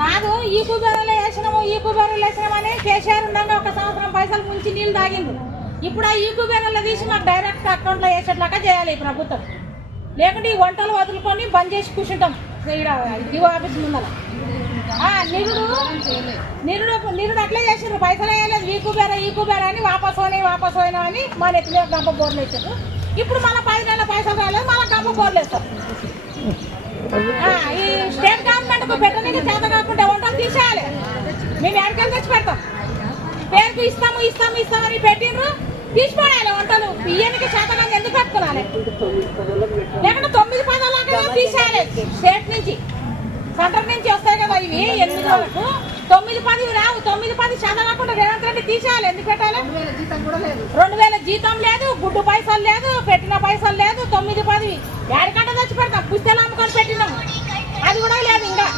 కాదు ఈ కుబేరలో వేసినాము ఈ కుబేరలో వేసినామని కేసీఆర్ ఉండగా ఒక సంవత్సరం పైసలు ముంచి నీళ్ళు తాగిండు. ఇప్పుడు ఆ ఈ కుబేరలో తీసి మాకు డైరెక్ట్ అకౌంట్లో వేసేట్లాగా చేయాలి ఈ ప్రభుత్వం. లేకుంటే ఈ వంటలు వదులుకొని బంద్ చేసి కూర్చుంటాం. ఈడ దివో ఆఫీస్ ముందర నిరుడు నిరుడు నిరుడు అట్లే చేసిండ్రు. పైసలు వేయలేదు. ఈ కుబేర ఈ కుబేర అని వాపసు అయినా వాపసు అయినా అని మా నెత్తిలో గంప బోర్లు వేసారు. ఇప్పుడు మళ్ళీ పది నెలల పైసలు రాలేదు మళ్ళీ గంప బోర్లు వేస్తారు. గవర్నమెంట్కు పెట్టడానికి చేత కాకుండా వంటలు తీసేయాలి. మేము ఎక్కడికి తెచ్చి పెడతాం. పేరుకు ఇస్తాము ఇస్తాము ఇస్తామని పెట్టిండ్రు. తీసిపోయాలి వంటలు. బియ్యానికి శాతకాన్ని ఎందుకు పెట్టుకోవాలి లేకుంటే తొమ్మిది పదాలకి తీసేయాలి. స్టేట్ నుంచి సెంటర్ నుంచి వస్తాయి కదా ఇవి ఎనిమిది వరకు. తొమ్మిది పది రావు. తొమ్మిది పది శాతం కాకుండా రేవంత్ రెడ్డి తీసేయాలి. ఎందుకు పెట్టాలి? రెండు వేల జీతం లేదు. గుడ్డు పైసలు లేదు పెట్టిన పైసలు లేదు తొమ్మిది పది. ఏడకంట తెచ్చి పెడతాం. పుస్తకాలు అమ్ముకొని పెట్టినాం. అది కూడా లేదు ఇంకా.